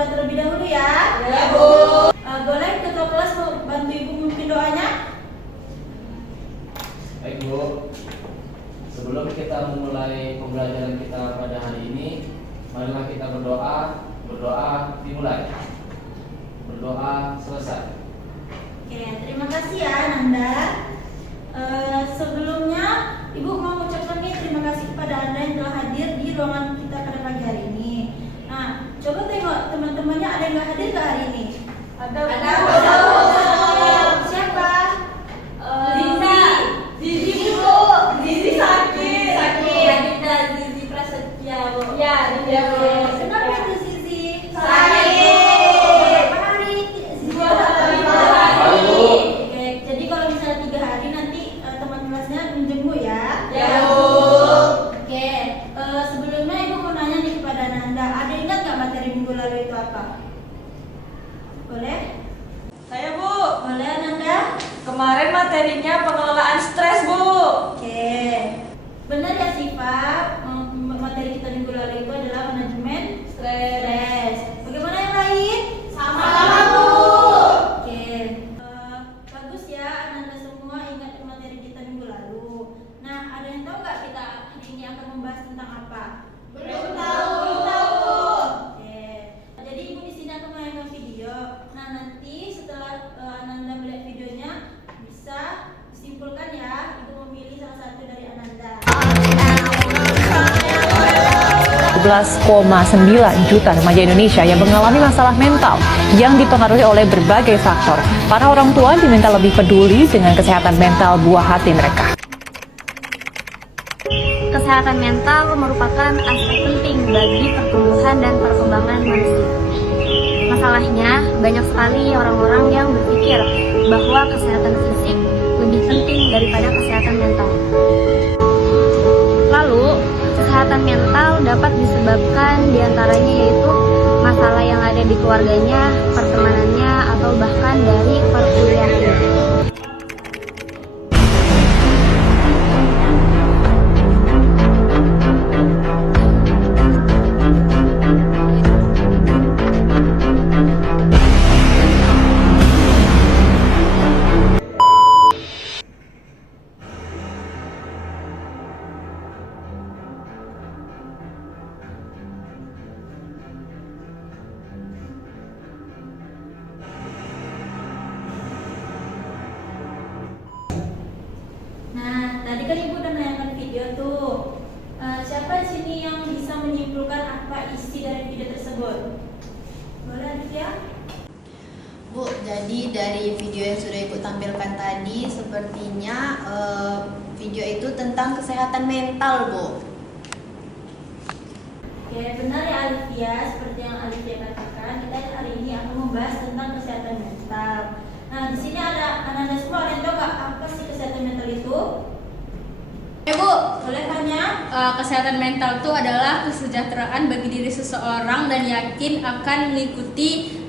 berdoa terlebih dahulu ya. Ya, Bu. Boleh ketua kelas mau bantu Ibu memimpin doanya? Baik Bu, sebelum kita memulai pembelajaran kita pada hari ini, marilah kita berdoa. Berdoa dimulai, berdoa selesai. Oke, terima kasih ya Nanda. Sebelumnya Ibu mau mengucapkan nih terima kasih kepada Anda yang telah hadir di ruangan kita pada pagi hari ini. Nah, coba tengok teman-temannya ada yang nggak hadir nggak hari ini? Ada. Siapa? Zizi Bu. Zizi sakit. Ada Zizi Prasetya, Bu. Ya, iya Bu. Kenapa itu Zizi? Sakit. Berapa hari? Zizi? 2 hari. Oke, jadi kalau misalnya 3 hari nanti teman kelasnya menjenguk ya. Ya Bu. Oke, sebelumnya Ibu mau nanya nih kepada Nanda, ada ingat nggak materi minggu lalu itu apa? Boleh? Saya Bu. Boleh Nanda? Kemarin materinya pengelolaan stres Bu. Oke, benar ya Siva, materi kita minggu lalu itu adalah manajemen stres. Bagaimana yang lain? Sama-sama, Bu. Oke, bagus ya Nanda semua ingat materi kita minggu lalu. Nah, ada yang tahu nggak kita hari ini akan membahas tentang apa? Belum tahu. Oke, jadi Ibu di sini akan menayangkan video. Nah, nanti setelah Ananda melihat videonya bisa disimpulkan ya. Ibu memilih salah satu dari Ananda. 12,9 juta remaja Indonesia yang mengalami masalah mental yang dipengaruhi oleh berbagai faktor. Para orang tua diminta lebih peduli dengan kesehatan mental buah hati mereka. Kesehatan mental merupakan aspek penting bagi pertumbuhan dan perkembangan manusia. Masalahnya, banyak sekali orang-orang yang berpikir bahwa kesehatan fisik lebih penting daripada kesehatan mental. Lalu, kesehatan mental dapat disebabkan diantaranya yaitu masalah yang ada di keluarganya, pertemanannya, atau bahkan dari perkuliahannya. Nah, tadi kan Ibu udah menayangkan video tuh. Siapa di sini yang bisa menyimpulkan apa isi dari video tersebut? Boleh Aditya? Bu, jadi dari video yang sudah Ibu tampilkan tadi, sepertinya video itu tentang kesehatan mental, Bu. Oke, benar ya Alivia, seperti yang Alivia katakan, kita hari ini akan membahas tentang kesehatan mental. Nah, di sini ada Ananda semua, ada yang tahu nggak apa sih kesehatan mental itu? Bu, Boleh tanya? kesehatan mental itu adalah kesejahteraan bagi diri seseorang dan yakin akan mengikuti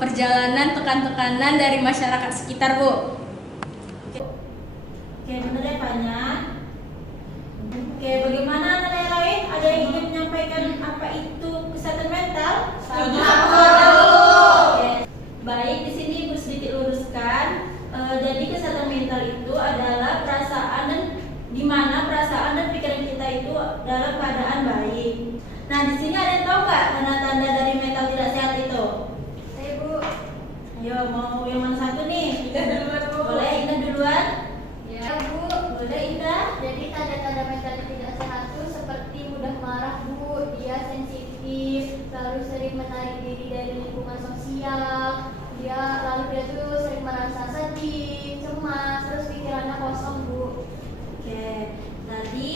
perjalanan tekan-tekanan dari masyarakat sekitar, Bu. Oke, benar ya Fanya. Oke, bagaimana Ananda yang lain? Ada yang ingin menyampaikan apa itu kesehatan mental? Oke, baik, di sini Ibu sedikit luruskan. Jadi kesehatan mental itu adalah perasaan dan di mana perasaan dan pikiran kita itu dalam keadaan baik. Nah, di sini ada yang tahu nggak tanda-tanda dari mental tidak sehat itu? Saya Bu. Ayo, mau yang mana satu nih? Indah duluan, Bu. Boleh Indah duluan? Ya Bu. Boleh Indah? Jadi tanda-tanda mental tidak sehat itu seperti mudah marah Bu, dia sensitif, lalu sering menarik diri dari lingkungan sosial, dia tuh sering merasa sedih, cemas, terus pikirannya kosong Bu. Oke, tadi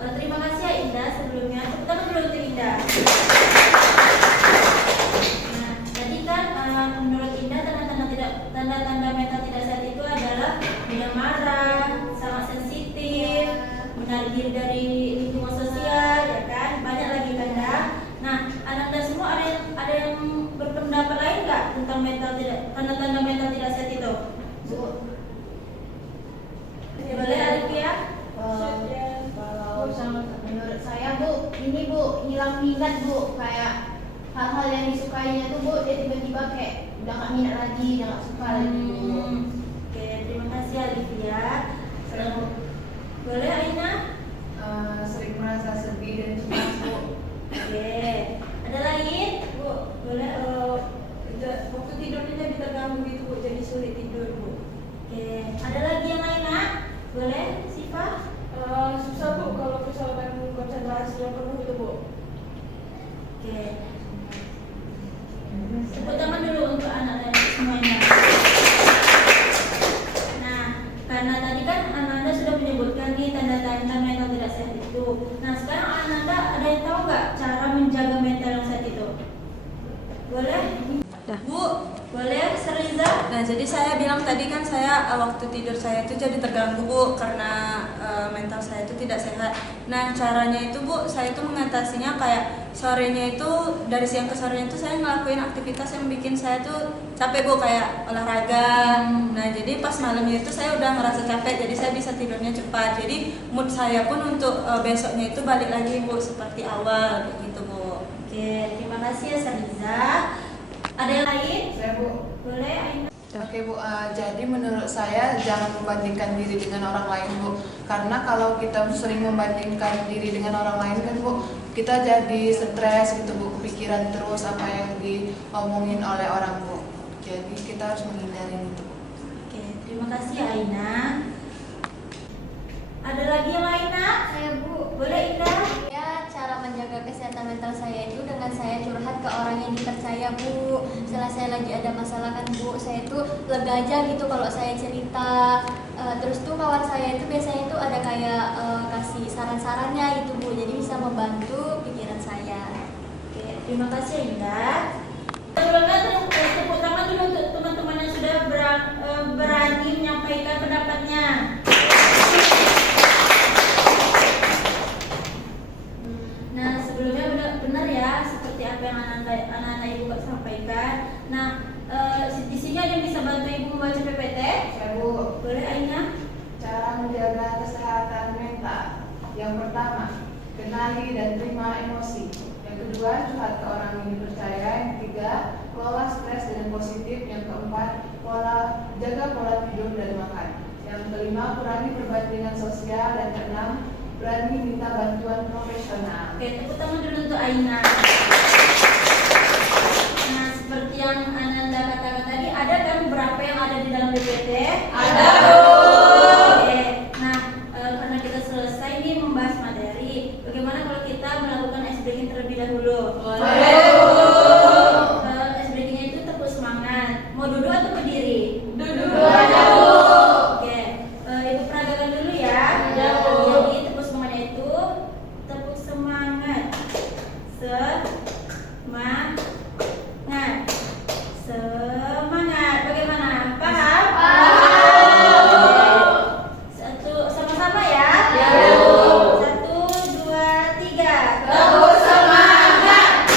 terima kasih ya Indah sebelumnya. Tepuk tangan dulu untuk Indah. Nah, tadi kan menurut Indah tanda-tanda mental tidak sehat itu adalah mudah marah, sangat sensitif, menarik diri dari lingkungan sosial, ya kan? Banyak lagi kan Indah. Nah, Anda semua ada yang berpendapat lain nggak tentang tanda-tanda mental tidak sehat itu? Bu, Boleh Alifia? kalau menurut saya Bu, ini Bu, hilang minat Bu, kayak hal-hal yang disukainya tuh Bu, dia tiba-tiba kayak udah gak minat lagi, udah gak suka lagi Bu. Oke, terima kasih Alivia. Boleh Aina? Sering merasa sedih dan cemas Bu. Oke, ada lain? Bu, boleh? Waktu tidurnya jadi terganggu gitu Bu, jadi sulit tidur Bu. Oke, ada lagi yang lain nak? Boleh, Siva? Susah Bu kalau misalkan konsentrasi yang penuh gitu Bu. Oke. Tepuk tangan dulu untuk anak dan semuanya. Nah, karena tadi kan Ananda sudah menyebutkan nih tanda-tanda mental tidak sehat itu. Nah, sekarang Ananda ada yang tahu nggak cara menjaga mental yang sehat itu? Boleh? Bu, Boleh, Seriza? nah jadi saya bilang tadi kan saya waktu tidur saya itu jadi terganggu Bu karena mental saya itu tidak sehat. Nah caranya itu Bu, saya itu mengatasinya kayak sorenya itu dari siang ke sorenya itu saya ngelakuin aktivitas yang bikin saya tuh capek Bu, kayak olahraga. Nah jadi pas malamnya itu saya udah ngerasa capek, jadi saya bisa tidurnya cepat. Jadi mood saya pun untuk besoknya itu balik lagi Bu seperti awal gitu Bu. Oke, terima kasih ya Seriza. Ada yang lain? Saya Bu. Boleh, Aina? Oke Bu, jadi menurut saya jangan membandingkan diri dengan orang lain Bu. Karena kalau kita sering membandingkan diri dengan orang lain kan Bu, kita jadi stres gitu Bu, kepikiran terus apa yang diomongin oleh orang Bu. Jadi kita harus menghindari itu Bu. Oke, terima kasih Aina. Ada lagi yang lain nak? Saya Bu, Boleh Indah? ya cara menjaga kesehatan mental saya itu dengan saya curhat ke orang yang dipercaya Bu. Setelah saya lagi ada masalah kan Bu, saya itu lega aja gitu kalau saya cerita. Terus tuh kawan saya itu biasanya itu ada kayak kasih saran-sarannya gitu Bu, jadi bisa membantu pikiran saya. Oke, terima kasih Indah. Sebelumnya tepuk tangan dulu untuk teman-teman yang sudah berani menyampaikan pendapatnya. Nah, sebelumnya benar ya seperti apa yang anak-anak ibu sampaikan. Nah, di sini ada yang bisa bantu ibu membaca PPT? Ya Bu, Boleh Aina? cara menjaga kesehatan mental. Yang pertama, kenali dan terima emosi. Yang kedua, curhat ke orang yang dipercaya. Yang ketiga, kelola stres dengan positif. Yang keempat, jaga pola tidur dan makan. Yang kelima, kurangi perbandingan sosial. Dan keenam, berani minta bantuan profesional. Oke, tepuk tangan dulu untuk Aina. Nah, seperti yang Ananda katakan tadi, ada kan beberapa yang ada di dalam PPT? Ada. Oke, nah karena kita selesai nih membahas materi, bagaimana kalau kita melakukan ice breaking terlebih dahulu? Boleh. Ice breakingnya itu tepuk semangat. Mau duduk atau berdiri? Duduk. Oke, ibu peragakan dulu ya. Ya, Bu. Jadi tepuk semangatnya itu tepuk semangat. Semangat. Bagaimana? Paham? Satu, sama-sama ya. Ya, Bu. 1, 2, 3. Tepuk semangat.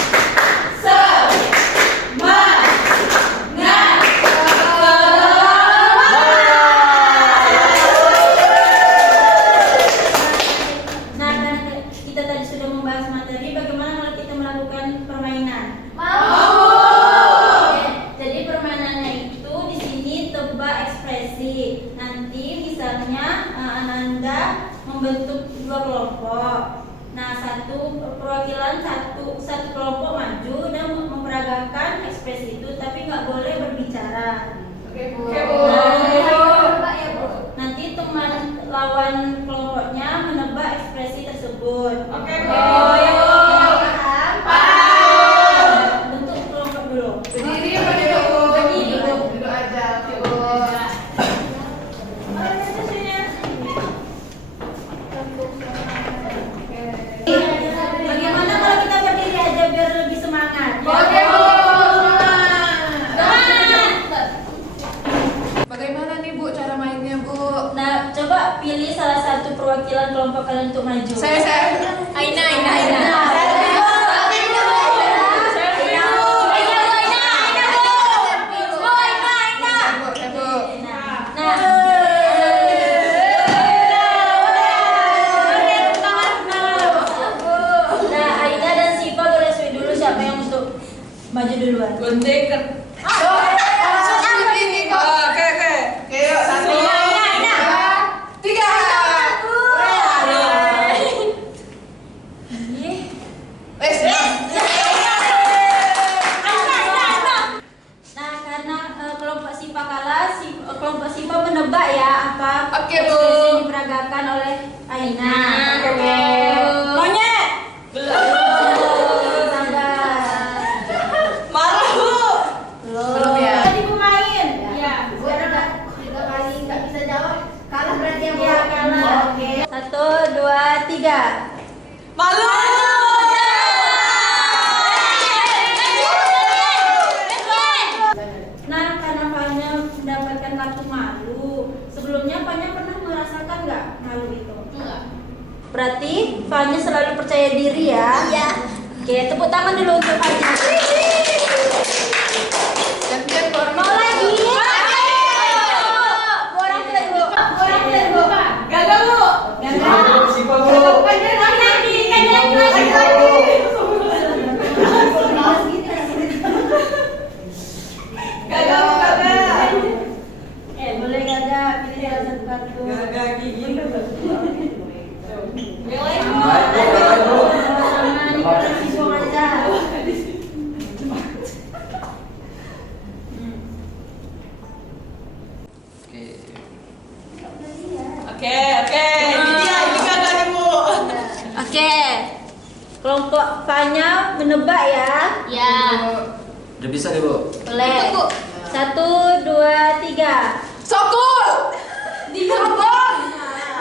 Nah, karena kita tadi sudah membahas materi, bagaimana kalau kita melakukan permainan? Mau. Oke, jadi permainannya itu di sini tebak ekspresi. Nanti misalnya Ananda membentuk 2 kelompok. Nah, satu perwakilan satu kelompok maju dan memperagakan ekspresi itu, tapi nggak boleh berbicara. Oke Bu. Oke, Bu. Coba ya Bu. Nanti teman lawan kelompoknya menebak ekspresi tersebut. Oke, Bu. Paham? Paham. Bentuk kelompok dulu. Berdiri apa duduk? Berdiri. Duduk aja. Oke Bu. Bagaimana kalau kita berdiri aja biar lebih semangat? Oke, Bu. Semangat. Maju duluan. Gunting kan. Oke, yuk, 1, 2, 3. Wes. Nah, karena kelompok SIPA kalah, kelompok SIPA menebak ya apa Oke, Bu. ekspresi yang diperagakan oleh Aina. Oke. Monyet. Belum. Sabar. Marah, Bu. Belum ya? Tadi pemain. Ya, karena 3 kali nggak bisa jawab, kalah berarti ya, Bu. Ya, kalah. Oke. 1, 2, 3. Malu. Nah, karena Fanya mendapatkan kartu malu, sebelumnya Fanya pernah merasakan nggak malu itu? Enggak. Berarti Fanya selalu percaya diri ya? Iya. Oke, tepuk tangan dulu untuk Fanya. Champion corner. Mau lagi? Orang tua dulu. Orang tua dulu. Gagal, Bu. Gagal. Siapa, Bu? Gagal, Bu, gagal. Boleh gagal. Pilih salah satu kartu. Gagal gigi. Yang lain, Baik, Bu. baik, Bu. Sama nih, kita sibuk aja. Oke. Ini dia, ini gagal nih, Bu. Oke. Kelompok Fanya menebak ya? Ya. Udah bisa nih, Bu. Boleh. 1, 2, 3. Sokul. Digerbong.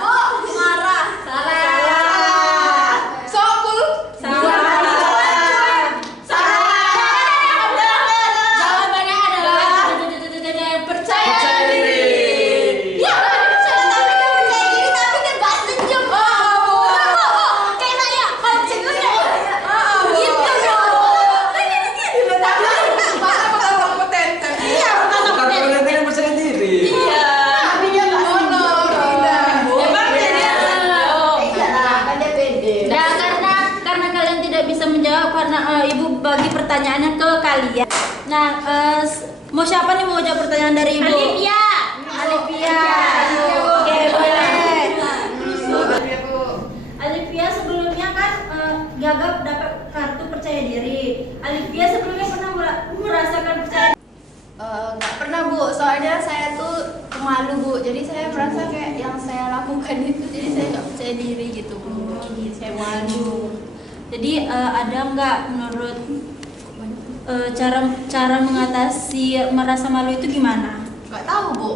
Bu, Marah. Salah. Sokul. Salah. Jawabannya adalah Percaya Percaya diri. diri. ya, percaya tapi dia percaya diri tapi dia gak senyum. Kayak saya, kalau senyumnya gitu dong. Masa kompeten. Iya, Bukan orang yang percaya diri. Iya. Tapi dia gak senyum. Emang dia Kan dia pede. Nah, karena kalian tidak bisa menjawab karena ibu bagi pertanyaannya ke kalian. Nah, mau siapa nih mau jawab pertanyaan dari ibu? Alivia. Alivia. Oke, boleh. Ya, Bu. Alivia sebelumnya kan gagal dapat kartu percaya diri. Alivia sebelumnya pernah merasakan percaya diri. Nggak pernah, Bu, soalnya saya tuh pemalu, Bu. Jadi saya merasa kayak yang saya lakukan itu, jadi saya nggak percaya diri gitu, Bu. Saya malu. Jadi ada nggak menurut cara mengatasi merasa malu itu gimana? Nggak tahu, Bu.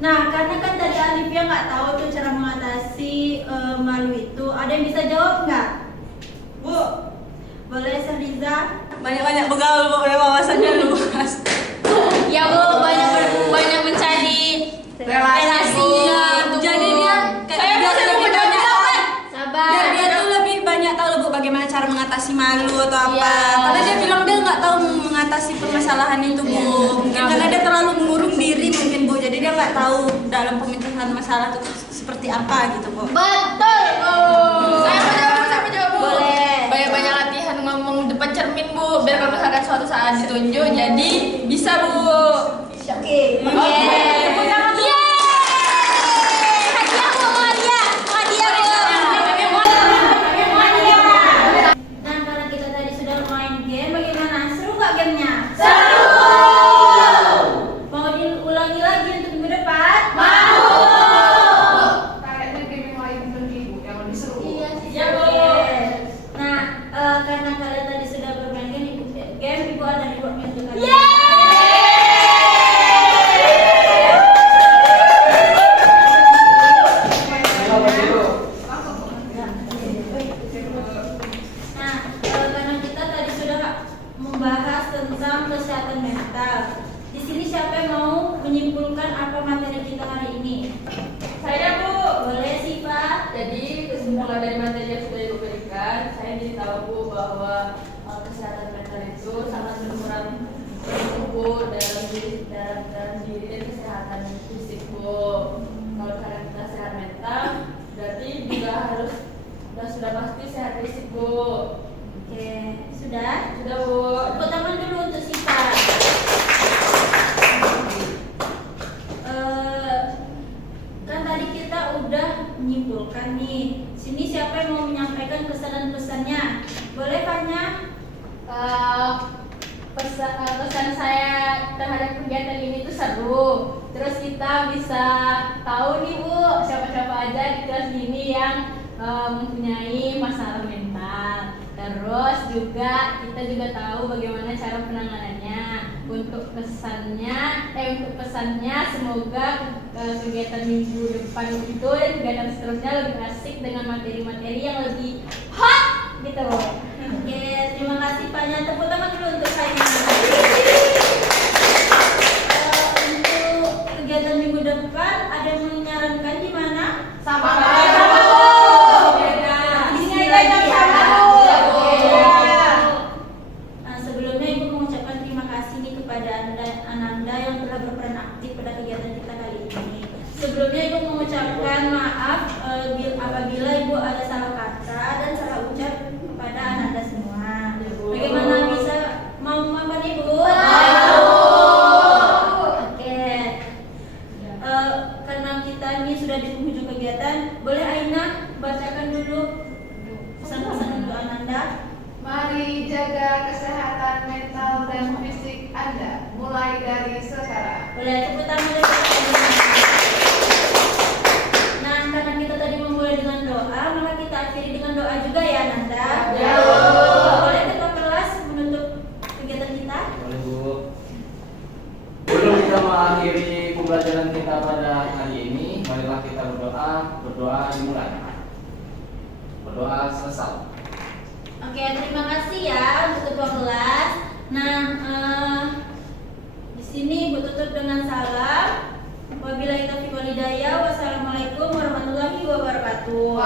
Nah, karena kan tadi Alivia nggak tahu tuh cara mengatasi malu itu. Ada yang bisa jawab nggak? Bu. Boleh, Seriza? Banyak-banyak bergaul, Bu, ya wawasannya luas. Ya, Bu, banyak mencari relasi. Iya, jadi dia Saya biar masih lebih mau banyak jawab. Sabar. biar dia tuh lebih banyak tahu, Bu, bagaimana cara mengatasi malu atau apa. Iya. Karena dia bilang dia nggak tahu mengatasi permasalahan itu, Bu. Mungkin karena dia terlalu mengurung diri mungkin, Bu. Jadi dia nggak tahu dalam pemecahkan masalah itu seperti apa gitu, Bu. Betul. Saya mau jawab, Bu. Boleh. Banyak-banyak latihan ngomong depan cermin, Bu, biar kalau misalkan suatu saat ditunjuk jadi bisa, Bu. Oke. Tepuk tangan dulu. Nah, karena kita tadi sudah main game, bagaimana? Seru nggak gamenya? Seru. Mau diulangi lagi untuk minggu depan? Kayaknya game yang lain lebih, Bu, yang lebih seru. Iya sih. Ya, Bu. Nah, karena kalian tadi sudah bermain game, ibu ada rewardnya untuk kalian. Nah, karena kita tadi sudah membahas tentang kesehatan mental. Di sini siapa yang mau menyimpulkan apa materi kita hari ini? Saya, Bu. Boleh sih, Pak. Jadi kesimpulan dari materi yang sudah Ibu berikan, saya jadi tahu, Bu, bahwa kesehatan mental itu sangat berperan Bu dalam diri dan kesehatan fisik, Bu. Kalau misalnya kita sehat mental, berarti juga harus sudah pasti sehat fisik, Bu. Oke, sudah? Sudah, Bu. Tepuk tangan dulu pesan saya terhadap kegiatan ini tuh seru. Terus kita bisa tahu nih Bu, siapa-siapa aja di kelas ini yang mempunyai masalah mental. Terus juga kita juga tahu bagaimana cara penanganannya. Untuk pesannya semoga kegiatan minggu depan itu dan kegiatan seterusnya lebih asik dengan materi-materi yang lebih hot gitu loh. Oke, terima kasih banyak. Tepuk tangan dulu untuk saya. Untuk kegiatan minggu depan ada yang menyarankan di mana? Sama. Sebelumnya Ibu mengucapkan terima kasih nih kepada Ananda yang telah berperan aktif pada kegiatan kita kali ini. Sebelumnya Ibu mengucapkan maaf apabila Ibu ada salah kata dan salah ucap kepada Ananda semua. Bagaimana bisa mau memaafkan Ibu? Oke. Karena kita ini sudah di penghujung kegiatan, boleh Aina bacakan dulu pesan-pesan untuk Ananda. Mari jaga kesehatan mental dan fisik Anda mulai dari sekarang. Boleh tepuk tangan dulu. Nah, karena kita tadi memulai dengan doa, maka kita akhiri dengan doa juga ya, Nanda. Ya. Boleh ketua kelas menutup kegiatan kita? Boleh Bu. Sebelum kita mengakhiri pembelajaran kita pada hari ini, marilah kita berdoa. Berdoa dimulai. Berdoa selesai. Oke, terima kasih ya untuk ketua kelas. Nah, di sini Ibu tutup dengan salam. Wabillahi taufiq wal hidayah. Wassalamualaikum warahmatullahi wabarakatuh.